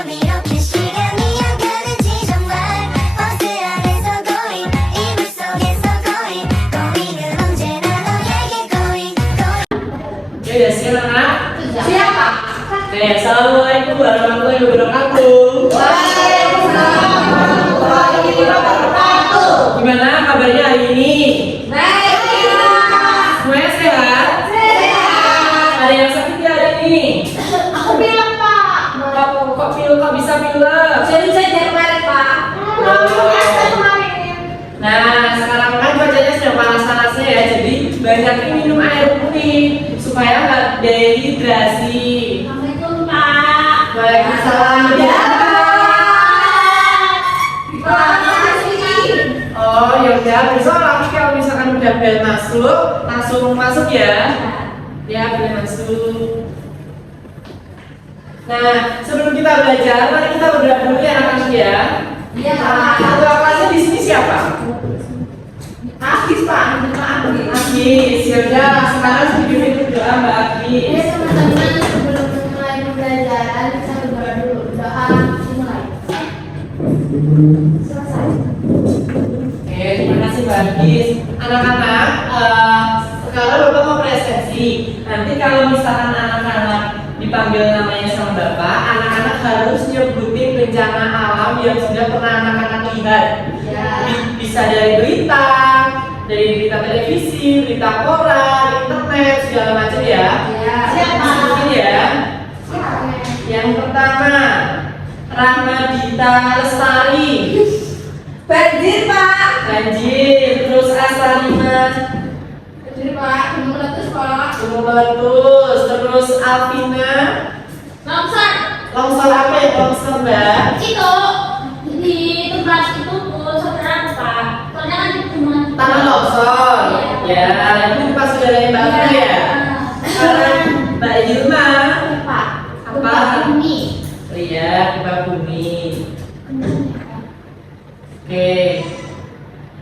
밤 이렇게 시간이 안 가는지 정말 버스 안에서 고인 이불 속에서 고인 고인은 언제나 너에게 고인 Ya udah siap anak? Siap, Pak. Assalamualaikum warahmatullahi wabarakatuh. Waalaikumsalam warahmatullahi wabarakatuh. Gimana kabarnya hari ini? Baik. Semuanya sehat? Sehat. Ada yang sakit ya hari ini? Aku bilang, Pak. Kok bisa pilek? Jadi saya dari kemarin, Pak. Nah, sekarang kan cuacanya sedang panas-panasnya ya, jadi banyakin minum air putih supaya nggak dehidrasi. Assalamualaikum, Pak. Waalaikumsalam. Ya. Oh ya udah, besok nanti kalau misalkan udah bel masuk, langsung masuk ya. Ya, boleh masuk. Nah, sebelum kita belajar, mari kita berdoa dulu ya anak-anak ya. Iya, Pak. Ketua kelasnya di sini siapa? Agis, Pak. Agis. Ya udah, sekarang sedikit berdoa Mbak Agis. Teman-teman, sebelum mulai pembelajaran kita berdoa dulu. Doa dimulai. Selesai. Oke, terima kasih Mbak Agis. Anak-anak, sekarang Bapak mau presentasi. Nanti kalau misalkan anak-anak dipanggil namanya sama Bapak, anak-anak harus nyebutin bencana alam yang sudah pernah anak-anak lihat. Ya. Bisa dari berita televisi, berita koran, internet, segala macam ya. Ya. Siapa? Sebutin ya. Yang pertama, Rahmadita Lestari. Banjir, Pak. Banjir. Terus Asarima Banjir, Pak. Gunung meletus, Pak. Gunung meletus. Terus Alvina Longsor. longsor apa ya longsor Mbak? Itu di tempat itu saudara, Pak. Soalnya kan di rumah. Tanah longsor. Iya. Ya, itu pas saudaranya Mbak Alvina ya. Sekarang Mbak Yilma. Pak. Apa? Bumi. Oh iya, gempa bumi. Oke.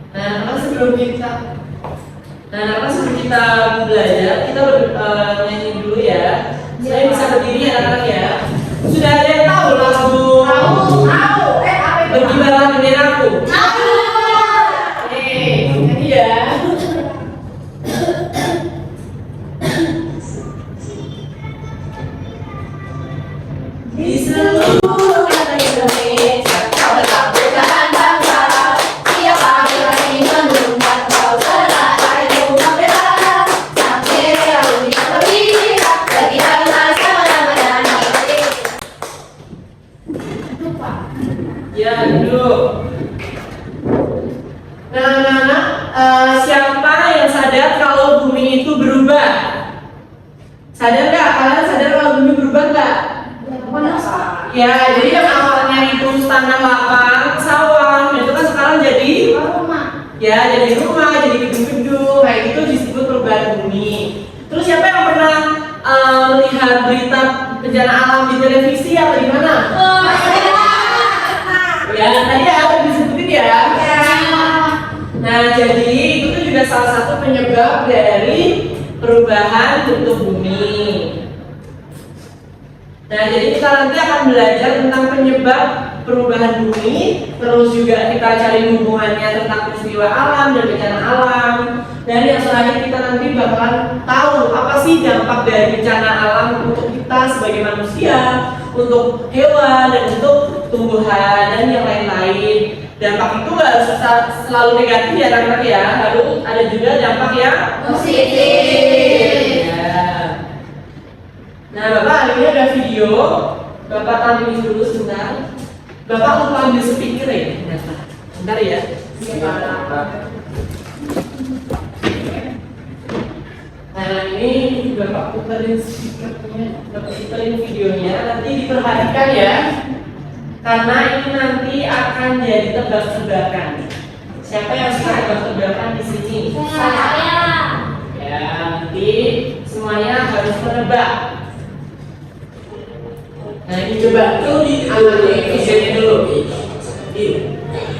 Nah, sebelum kita belajar, kita nyanyi dulu ya. Saya bisa berdiri anak-anak ya. Sudah ada yang tahu lagu Berkibarlah Benderaku? Oke, nyanyi ya. Di seluruh tanah Indonesia, kau tetap bertahan bangsa. Tiap hari lagi menunggu kau selesai membela. Sampai dunia berpihak, berkibarlah sama-sama nyanyi. Ya, duduk. Nah, anak-anak, siapa yang sadar kalau bumi itu berubah? Sadar nggak? Kalian sadar kalau bumi berubah nggak? Ya, jadi yang awalnya itu tanah lapang, sawah, itu kan sekarang jadi Rumah. ya, jadi rumah, jadi gedung-gedung, kayak gitu disebut perubahan bumi. Terus siapa yang pernah melihat berita bencana alam di televisi atau di mana? Ya, tadi apa disebutin ya? Nah, jadi itu tuh juga salah satu penyebab dari perubahan bentuk bumi. Nah, jadi kita nanti akan belajar tentang penyebab perubahan bumi, terus juga kita cari hubungannya tentang peristiwa alam dan bencana alam. Dan yang terakhir kita nanti bakalan tahu apa sih dampak dari bencana alam untuk kita sebagai manusia, untuk hewan dan untuk tumbuhan dan yang lain-lain. Dampak itu nggak harus selalu negatif ya teman-teman ya, harus ada juga dampak yang Positif. ya. Nah, Bapak hari ini ada video. Bapak tampilin dulu sebentar. Bapak lupa ambil speaker ya? Bentar ya. Nah, ini Bapak puterin speakernya, Bapak puterin videonya. Nanti diperhatikan ya, karena ini nanti akan jadi tebak-tebakan. Siapa yang suka tebak-tebakan di sini? Saya. Ya, nanti semuanya harus menebak. Nah, ini coba tuh diambil videonya dulu.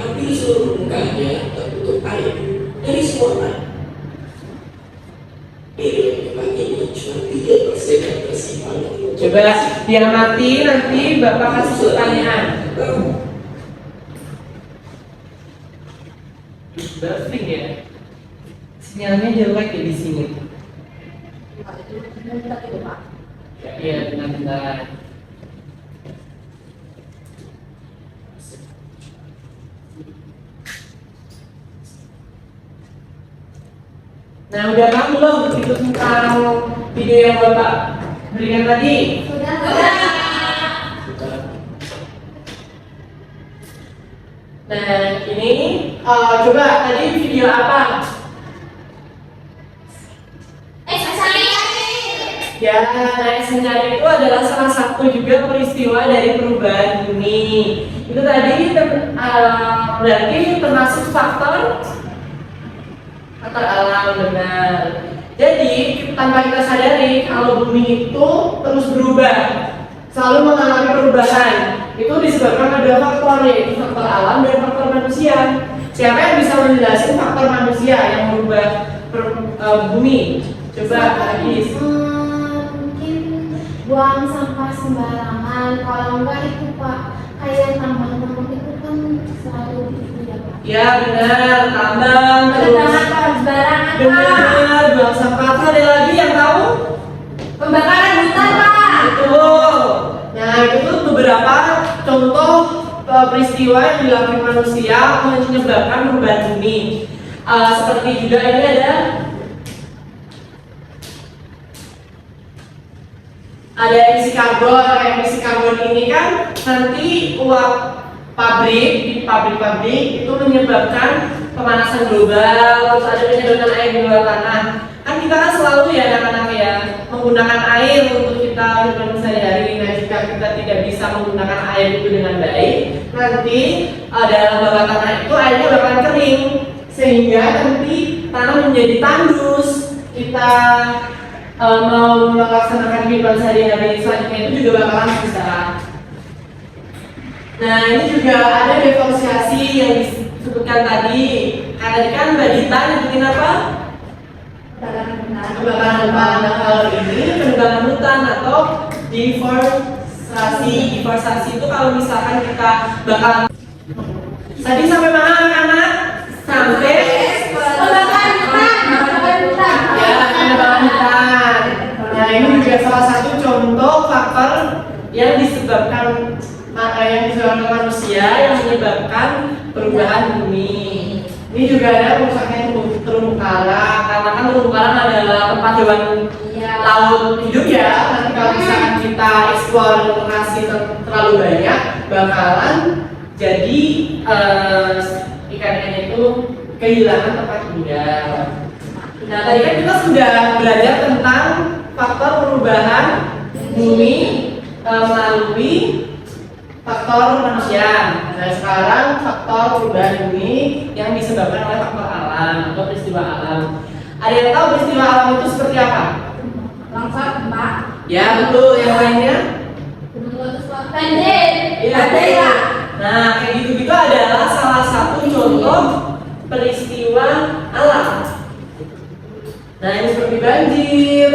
Hampir seluruh mukanya tertutup air dari semua arah. Ini memang ini cuma 3% yang tersimpan. Coba Diamati, nanti Bapak kasih pertanyaan. Buffering ya. Sinyalnya jelek ya di sini. Iya, benar-benar. Nah, udah kamu belum itu tentang video yang Bapak berikan tadi? Sudah. Nah, ini coba tadi video apa? Ya, nah sebenarnya itu adalah salah satu juga peristiwa dari perubahan bumi. Itu tadi berarti termasuk faktor alam, benar. Jadi tanpa kita sadari kalau bumi itu terus berubah, selalu mengalami perubahan. Itu disebabkan ada faktor, yaitu faktor alam dan faktor manusia. Siapa yang bisa menjelaskan faktor manusia yang merubah bumi? Coba Agis. Mungkin buang sampah sembarangan. Kalau enggak itu Pak, kayak tambang-tambang itu kan selalu gitu ya Pak. Ya benar, tambang terus. Sembarangan, Pak. Benar, buang sampah. Ada lagi yang tahu? Pembakaran hutan, Pak. Betul. Nah itu tuh beberapa contoh peristiwa yang dilakukan manusia menyebabkan perubahan bumi. Seperti juga ini ada emisi karbon. Emisi karbon ini kan nanti uap pabrik di pabrik-pabrik itu menyebabkan pemanasan global, terus ada penyedotan air di bawah tanah. Kan kita kan selalu ya anak-anak ya menggunakan air untuk kita hidup sehari-hari. Nah jika kita tidak bisa menggunakan air itu dengan baik, nanti dalam bawah tanah itu airnya bakalan kering sehingga nanti tanah menjadi tandus. Kita mau melaksanakan kehidupan sehari-hari selanjutnya itu juga bakalan susah. Nah ini juga ada deforestasi yang disebutkan tadi. Tadi kan Mbak Dita nyebutin apa? Kebakaran hutan. Nah kalau ini penebangan hutan atau deforestasi. Deforestasi itu kalau misalkan kita bakalan tadi sampai mana anak-anak? Sampai Pembakaran hutan. ya penebangan hutan. Nah ini juga salah satu contoh faktor yang disebabkan manusia yang menyebabkan perubahan bumi. Ini juga ada rusaknya terumbu karang, karena kan terumbu karang adalah tempat hewan laut hidup ya. Nanti kalau misalkan kita eksplorasi terlalu banyak, bakalan jadi ikan-ikan itu kehilangan tempat tinggal. Nah tadi kan kita sudah belajar tentang faktor perubahan bumi melalui faktor manusia. Nah sekarang faktor perubahan bumi yang disebabkan oleh faktor alam atau peristiwa alam. Ada yang tahu peristiwa alam itu seperti apa? Longsor, Pak. Ya betul. Yang lainnya? Banjir. Iya. Badai, Pak. Nah kayak gitu-gitu adalah salah satu contoh peristiwa alam. Nah ini seperti banjir.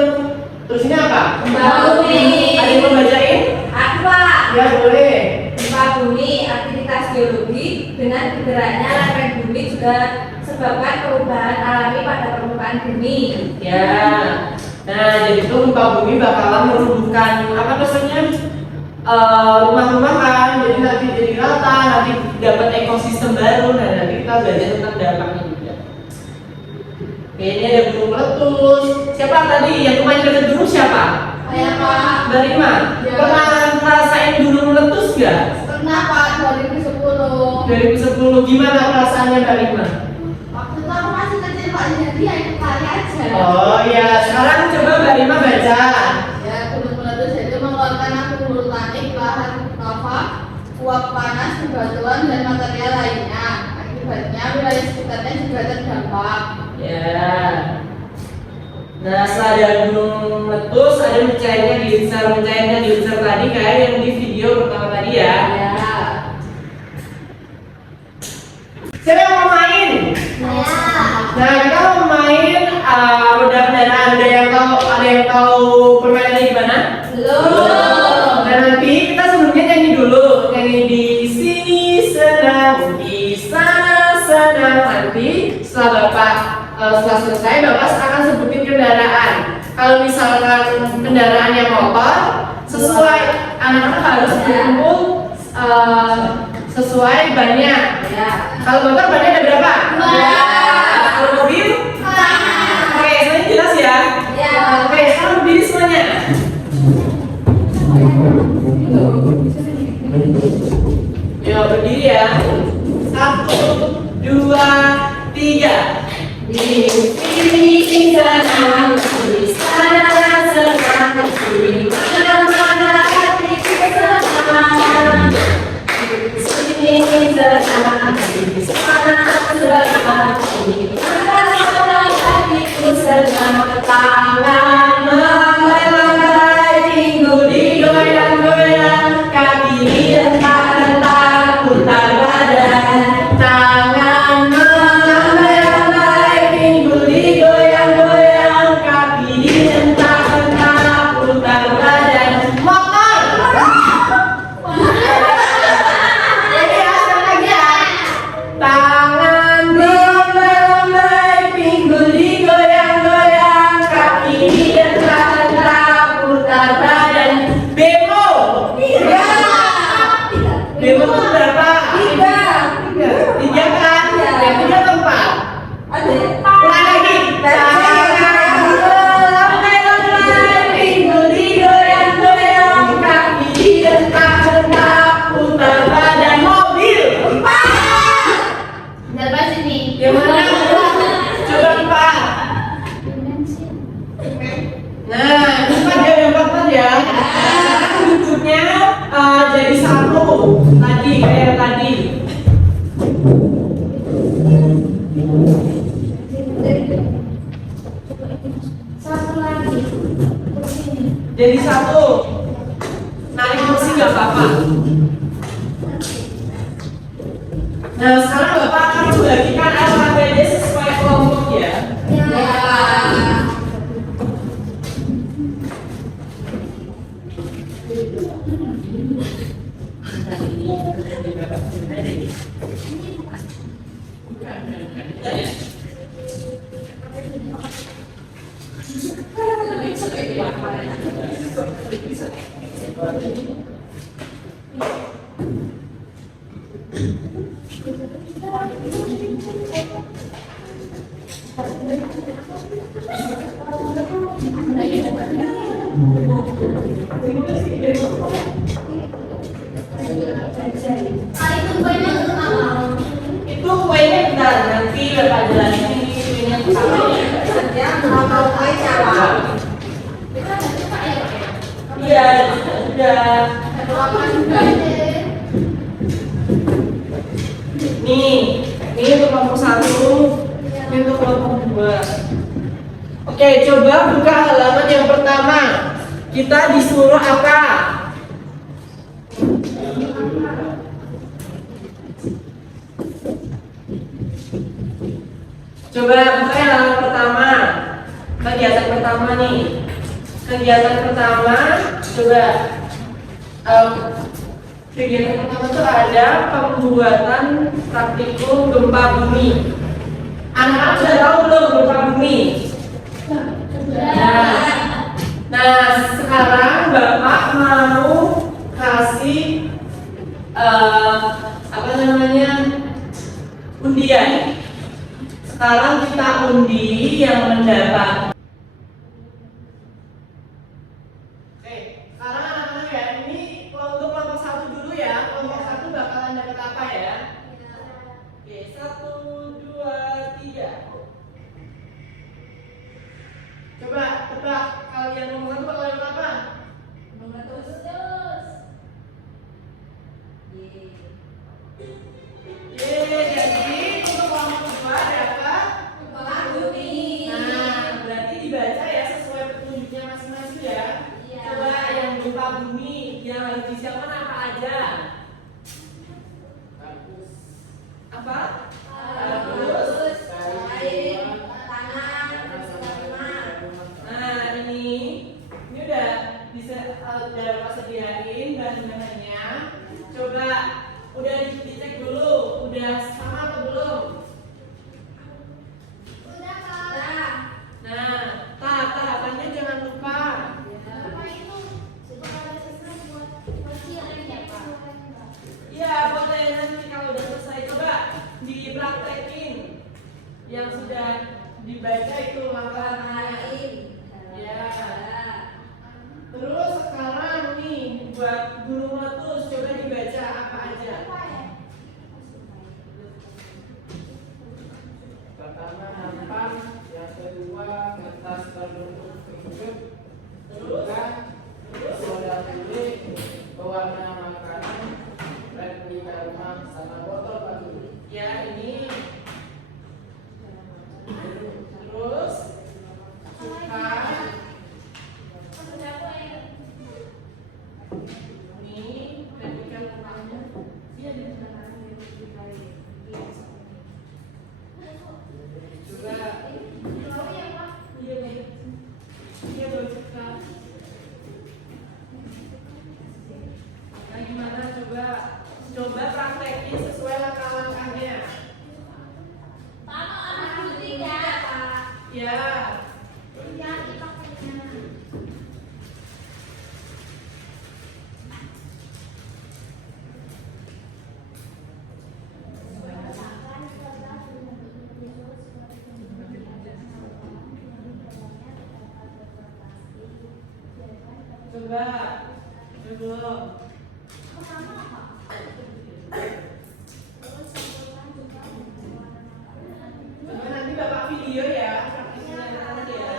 Terus ini apa? Gempa bumi. Ada yang mau bacain? Aku, Pak. Ya boleh. Gempa bumi, aktivitas geologi dengan bergeraknya lereng bumi juga sebabkan perubahan alami pada permukaan bumi. Ya. Nah jadi itu gempa bumi bakalan merumbuhkan apa namanya rumah-rumah kan. Jadi nanti jadi rata, nanti dapat ekosistem baru. Nah nanti kita belajar tentang dampaknya juga. Oke, ini ada gunung meletus. Siapa tadi yang rumahnya dekat gunung siapa? Saya Pak. Mbak Rima. Ya. Pernah ngerasain gunung meletus gak? Pernah Pak 2010. 2010 gimana perasaannya Mbak Rima? Waktu itu aku masih kecil Pak, jadi ya ikut kali aja. Oh iya, sekarang coba Mbak Rima baca. Ya, gunung meletus itu mengeluarkan abu vulkanik, bahan lava, uap panas, bebatuan dan material lainnya. Akibatnya wilayah sekitarnya juga terdampak. Ya. Nah setelah ada gunung meletus, ada mencairnya diusir tadi kayak yang di video pertama tadi ya. Ya. Siapa yang mau main? Nah kita mau main roda kendaraan. Ada yang tahu permainannya gimana? Belum. Nah nanti setelah setelah selesai Bapak akan sebutin kendaraan. Kalau misalkan kendaraannya motor, sesuai anak-anak harus berkumpul sesuai bannya. Ya. Kalau motor bannya ada berapa? Kalau mobil? Oke, semuanya jelas ya? Ya. Oke, sekarang berdiri semuanya. Yuk berdiri ya. 1, 2, 3. Di sini senang, di sana senang, di mana-mana hatiku senang. Di sini senang, di sana senang, di mana-mana hatiku senang. Tangan melambai, minggu digoyang-goyang, kaki dihentak-hentak, putar badan. Tangan melambai, minggu digoyang-goyang, kaki dihentak-hentak, putar badan. Motor! Jadi asal lagi ya. Tangan melambai, pinggul digoyang-goyang, kaki dihentak-hentak, putar badan. Bemo! Bemo itu berapa? 3 kan? Yang 3 atau 4? Ulang lagi. Tangan melambai, pinggul digoyang-goyang, kaki dihentak-hentak, putar badan. Mobil! Berapa sini? Yang mana? Coba 4. Nah, cepat ya, yang 4 ya. Sekarang bentuknya jadi 1 tadi, kayak yang tadi. Satu lagi. Jadi 1. Narik kursi nggak apa-apa. Nah, sekarang Bapak akan membagikan alfabetnya sesuai kelompok ya. Ya. Itu banyak apa? Itu kuenya bentar, nanti Bapak jelasin ini kuenya apa ya. Kalau kue siapa? Iya, udah. Apa juga deh? Nih, ini untuk kelompok 1, ini untuk kelompok 2. Oke, coba buka halaman yang pertama. Kita disuruh apa? Coba buka halaman pertama. Kegiatan pertama nih. Kegiatan pertama, coba kegiatan pertama itu ada pembuatan praktikum gempa bumi. Anak-anak sudah tahu belum gempa bumi? Nah, sekarang Bapak mau kasih apa namanya undian. Sekarang kita undi yang mendapat. Oke, sekarang anak-anak ya, ini untuk kelompok 1 dulu ya. Kelompok 1 bakalan dapat apa ya? Oke, 1, 2, 3. Coba tebak, kalian nomor 1 bakal dapat apa? Jadi untuk kelompok 2 dapat. Nah, berarti dibaca ya sesuai petunjuknya masing-masing ya. Coba yang gempa bumi yang harus disiapkan apa aja? Apa? Kardus. Nah, ini udah bisa udah Bapak sediain bahan-bahannya. Coba udah dicek dulu, udah sama atau belum? Ya, boleh nanti kalau udah selesai coba dipraktekin yang sudah dibaca itu langkah-langkahnya. Ya. Terus sekarang nih buat guru Meletus coba dibaca apa aja. Pertama nampak, yang kedua kertas berbentuk hidup, Terus soda kulit berwarna makanan, replika rumah sama botol batu. ya ini. Terus suka ini replika rumahnya. Dia di juga dia baru suka. Nah gimana coba praktekin sesuai langkah-langkahnya. Ya. Coba belum. Coba nanti bapak video ya, praktisnya nanti ya.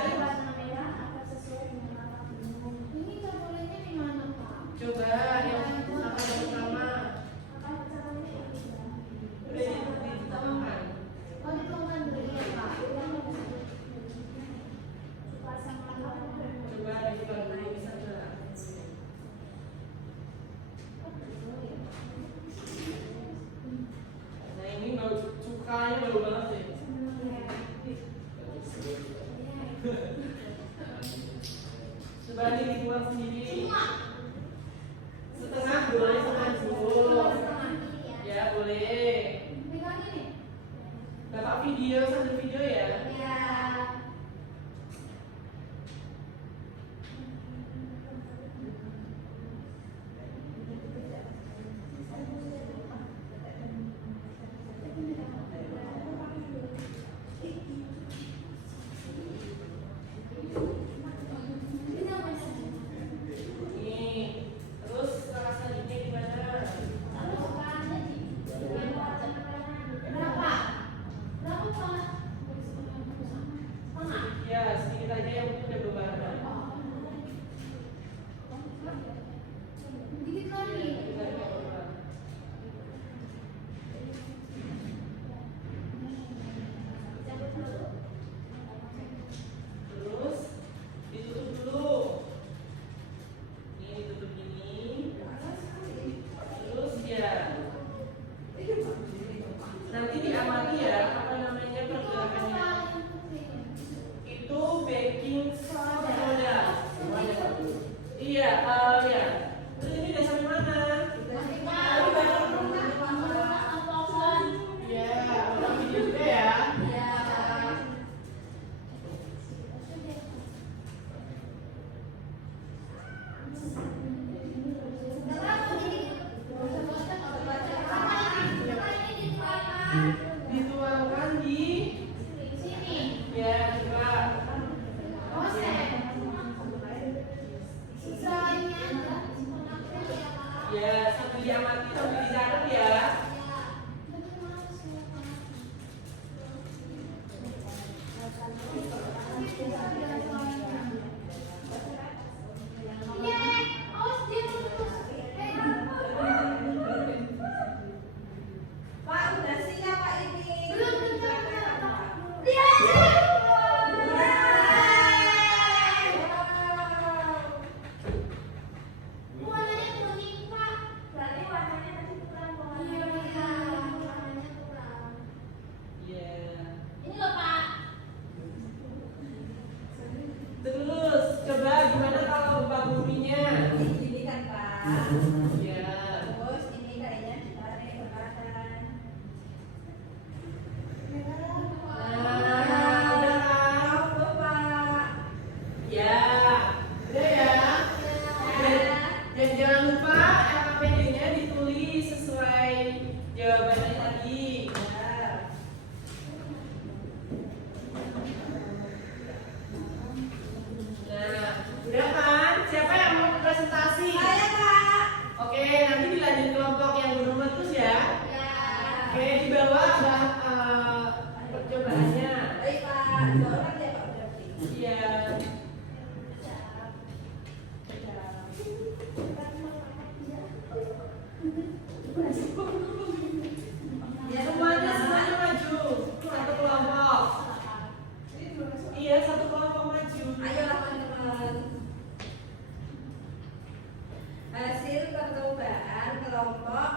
Coba yang pertama udah ditambahkan. Coba dibuka dulu bisa nggak? Nah ini bau cukanya bau banget sih. Coba ini dibuang sendiri. Setengah boleh, setengah dulu. Ya boleh. Bapak video sambil video ya. Nih, terus setelah selanjutnya gimana? Ya sedikit aja yang penting udah beberapa. Terus ditutup dulu. Ini ditutup gini. Terus ya. Nanti diamati ya apa namanya pergerakannya. Itu baking soda. Iya, ya. Terus ini udah sampai mana? Iya, udah video juga ya. Dituangkan di ya coba. Ya sambil diamati sambil dicatat ya. Pak, udah siap Pak ini. Berarti warnanya tadi kurang Iya. Ini loh Pak. Oke, di bawah ada percobaannya. Baik Pak, seorang ya Pak berarti. Iya. Ya, Semuanya maju. Satu kelompok. Iya, satu kelompok maju. Ayolah teman-teman. Hasil percobaan kelompok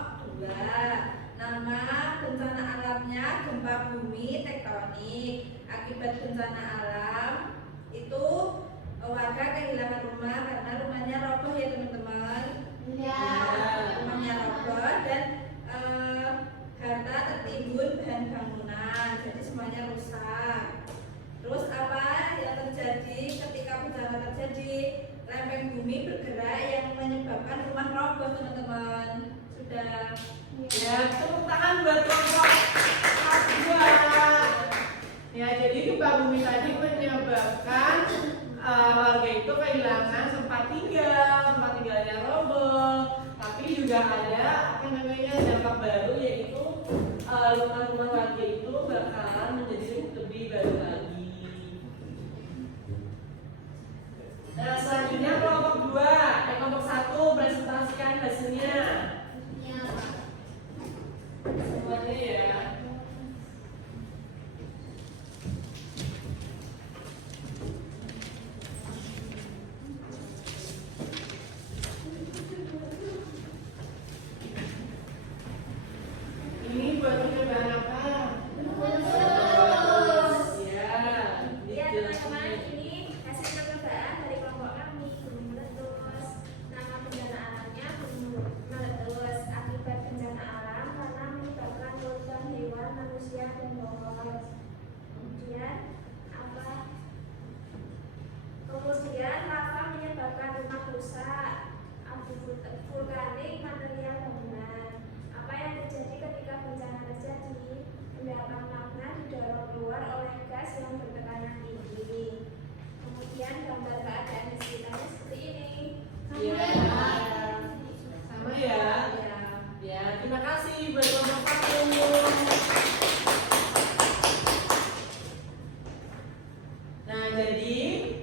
2. Nama bencana alamnya gempa bumi tektonik. Akibat bencana alam itu warga kehilangan rumah karena rumahnya roboh ya teman-teman. Iya. Rumahnya roboh dan harta tertimbun bahan bangunan, jadi semuanya rusak. Terus apa yang terjadi ketika bencana terjadi? Lempeng bumi bergerak yang menyebabkan rumah roboh teman-teman. Sudah. Ya, tepuk tangan buat kelompok 2. Ya, jadi gempa bumi tadi menyebabkan warga itu kehilangan tempat tinggalnya roboh. Tapi juga ada dampak baru, yaitu rumah-rumah warga itu bakalan menjadi lebih baru lagi. Nah, selanjutnya kelompok 2, kelompok 1 presentasikan hasilnya. Iya. Semuanya ya. Ini buat percobaan apa? Ya, Ya teman-teman, ini hasil percobaan dari kelompok kami, gunung meletus. Nama bencana alamnya gunung meletus. Akibat bencana alam karena menyebabkan korban hewan, manusia dan pohon. Kemudian apa? Kemudian lava menyebabkan rumah rusak. Abu vulkanik material bangunan. Apa yang terjadi ketika bencana terjadi? Endapan magma didorong keluar oleh gas yang bertekanan tinggi. Kemudian gambar keadaan di sekitarnya seperti ini. ya. Sama ya. Ya, terima kasih buat kelompok 1. Nah, jadi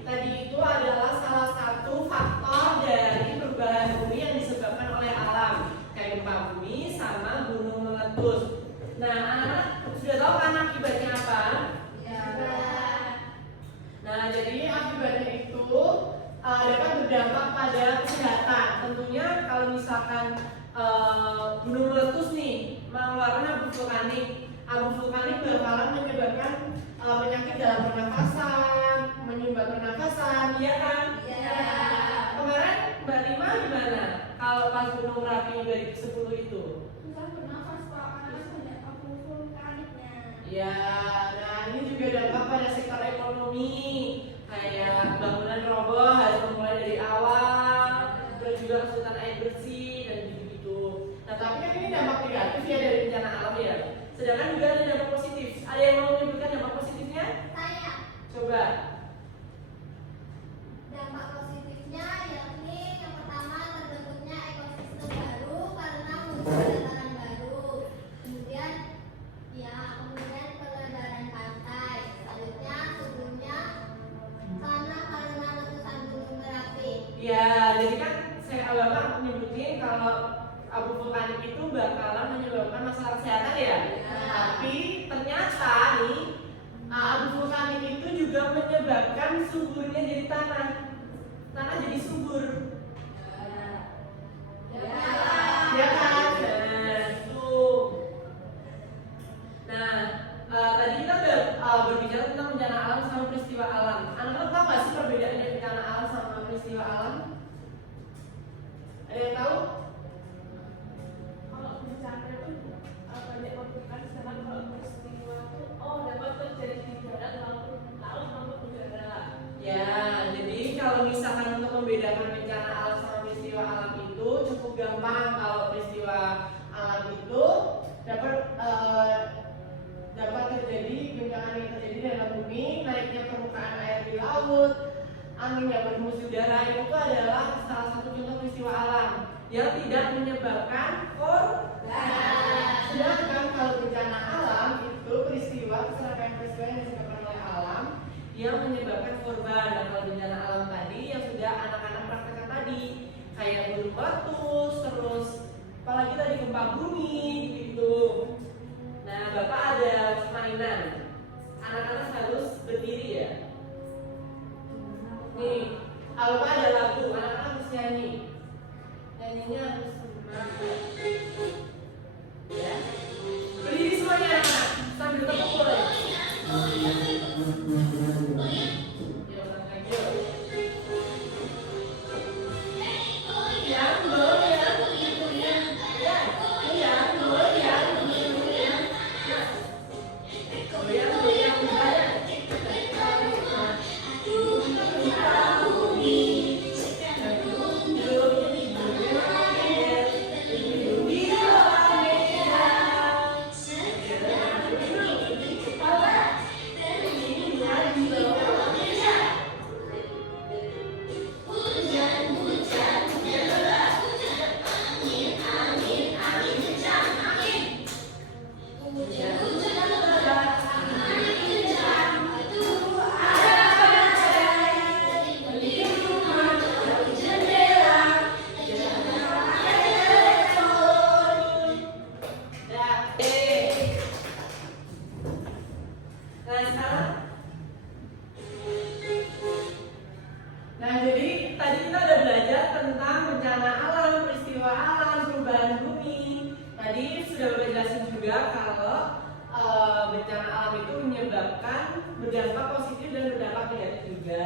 tadi itu adalah salah satu faktor dari perubahan bumi yang disebabkan oleh alam, kayak gempa bumi sama gunung meletus. Nah, anak sudah tahu kan akibatnya apa? Nah, jadi akibatnya itu dapat berdampak pada kesehatan. Tentunya kalau misalkan gunung meletus nih mengeluarkan abu vulkanik bakalan menyebabkan penyakit dalam pernafasan, menyumbat pernafasan, ya kan? Iya. Kemarin Mbak Rima gimana? Kalau pas gunung Merapi 2010 itu? Susah bernafas Pak, karena banyak abu vulkaniknya. Ya, nah ini juga dampak pada sektor ekonomi, kayak bangunan roboh harus memulai dari awal, terus juga kesulitan air bersih dan gitu-gitu. Nah, tapi kan ini dampak negatif ya dari bencana alam ya. Sedangkan juga ada dampak positif. Ada yang mau menyebutkan dampak positifnya? Saya. Coba. Dampak positifnya yakni yang pertama terbentuknya ekosistem baru karena muncul dataran baru. Kemudian pelebaran pantai. Selanjutnya sebelumnya karena letusan gunung Merapi. Ya, jadi kan saya Bapak menyebutin kalau abu vulkanik itu bakalan menyebabkan masalah kesehatan ya. Tapi ternyata nih abu vulkanik itu juga menyebabkan suburnya jadi tanah jadi subur. Ya kan? Nah, itu. Nah, tadi kita berbicara tentang bencana alam sama peristiwa alam. Anak-anak tahu nggak sih perbedaannya bencana alam sama peristiwa alam? Ada yang tahu? Kalau bencana itu banyak memberikan sedangkan kalau peristiwa itu dapat terjadi di darat laut maupun udara. Ya, jadi kalau misalkan untuk membedakan bencana alam sama peristiwa alam itu cukup gampang. meletus, terus apalagi tadi gempa bumi gitu. Nah, Bapak ada mainan. Anak-anak harus berdiri ya. Nih, kalau Bapak ada lagu, anak-anak harus nyanyi. Nyanyinya harus ya. Berdiri semuanya anak, sambil tepuk boleh. Nah, jadi tadi kita udah belajar tentang bencana alam, peristiwa alam, perubahan bumi. Tadi sudah Bapak jelasin juga kalau bencana alam itu menyebabkan berdampak positif dan berdampak negatif juga.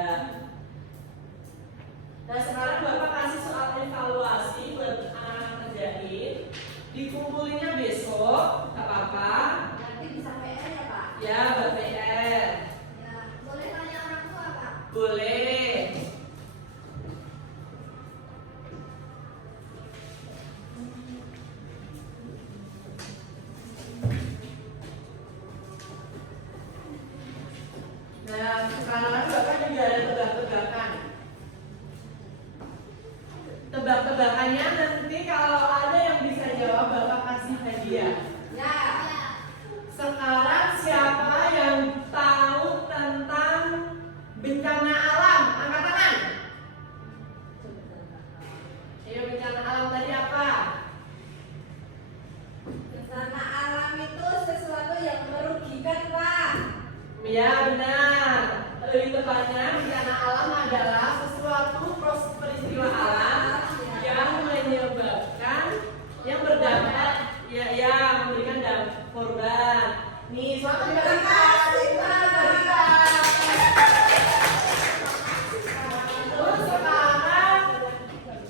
Nah, sekarang Bapak kasih soal evaluasi buat anak-anak kerjain. Dikumpulinnya besok, gak apa-apa. Nanti bisa PR ya Pak? Ya, buat PR. Ya, boleh tanya orang tua Pak? Boleh. Nah, sekarang Bapak juga ada tebak-tebakan. Tebak-tebakannya nanti kalau ada yang bisa jawab Bapak kasih hadiah. Ya. Sekarang siapa yang tahu tentang bencana alam? Angkat tangan. Ayo, bencana alam tadi apa? Bencana alam itu sesuatu yang merugikan Pak. Ya, benar. Lebih tepatnya bencana alam adalah sesuatu peristiwa alam yang menyebabkan, yang berdampak, ya memberikan dampak korban. Nih, selamat Terima kasih Pak.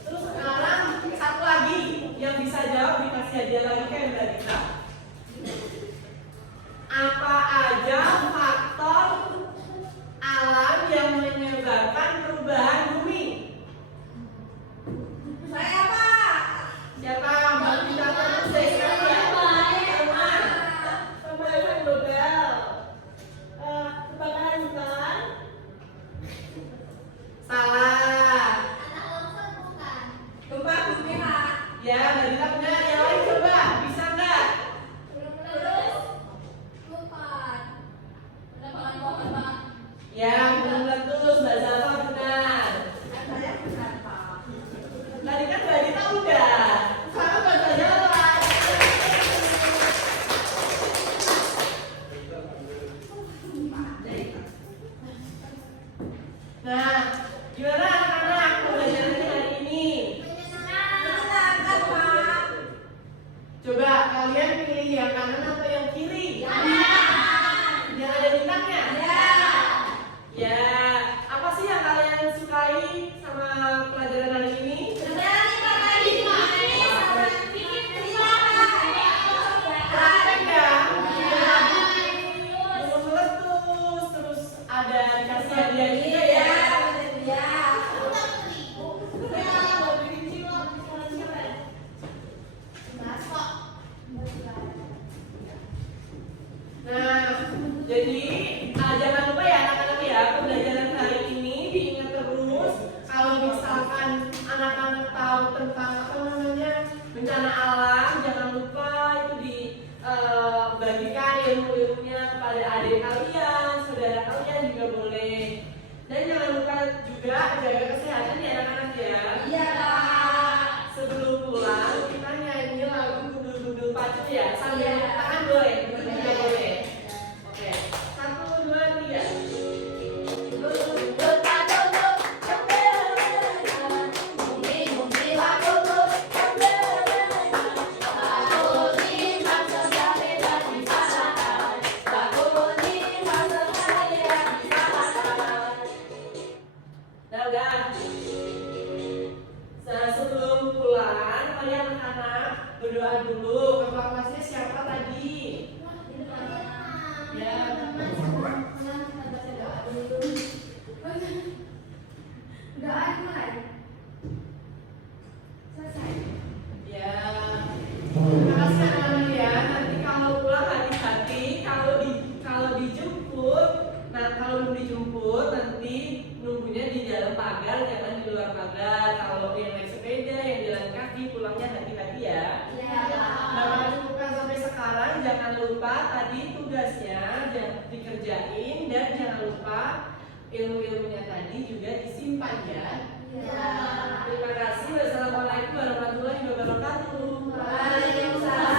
Terus sekarang satu lagi yang bisa jawab dikasih hadiah lagi kayak Mbak Dita. Apa aja faktor alam yang menyebabkan perubahan bumi? Saya Pak. Siapa? Mbak Dita terus deh sekarang ya. Pemanasan global, kebakaran hutan, Salah. Gempa bumi Pak. Ya, Mbak Dita benar. Yang lain coba, bisa nggak? Ya, belum meletus. Mbak Zalfa benar. Saya benar Pak. Tadi kan Mbak Dita udah. Sekarang Mbak Zalfa. Nah, gimana anak-anak pembelajarannya hari ini? Menyenangkan Pak. Coba kalian pilih yang kanan atau yang kiri? Yang ada bintangnya? Ya. Apa sih yang kalian sukai sama pelajaran hari ini? Praktek ya? Belum meletus, terus ada dikasih hadiah juga ya? Nah, jadi jangan lupa ya anak-anak ya, pembelajaran hari ini diingat terus. Kalau misalkan anak-anak tahu tentang bencana alam, jangan lupa itu dibagikan ilmu-ilmunya kepada adik kalian, saudara kalian juga boleh. Dan jangan lupa juga jaga kesehatan ya anak-anak ya. Iya Pak. pacu ya, sambil tangan boleh, juga boleh. Oke, 1, 2, 3. Nah, udah. Sebelum pulang, kalian anak-anak berdoa dulu. Kakak kelasnya siapa tadi? Ya. Doa dimulai. Selesai. Ya. Terima kasih anak-anak ya. Nanti kalau pulang hati-hati. Kalau dijemput, nah kalau belum dijemput nanti nunggunya di dalam pagar, jangan di luar pagar. Kalau yang naik sepeda, yang jalan kaki, pulangnya hati-hati ya. Nah, cukupkan sampai sekarang. Jangan lupa tadi tugasnya dikerjain dan jangan lupa ilmu-ilmunya tadi juga disimpan ya. Terima kasih. Wassalamualaikum warahmatullahi wabarakatuh. Waalaikumsalam.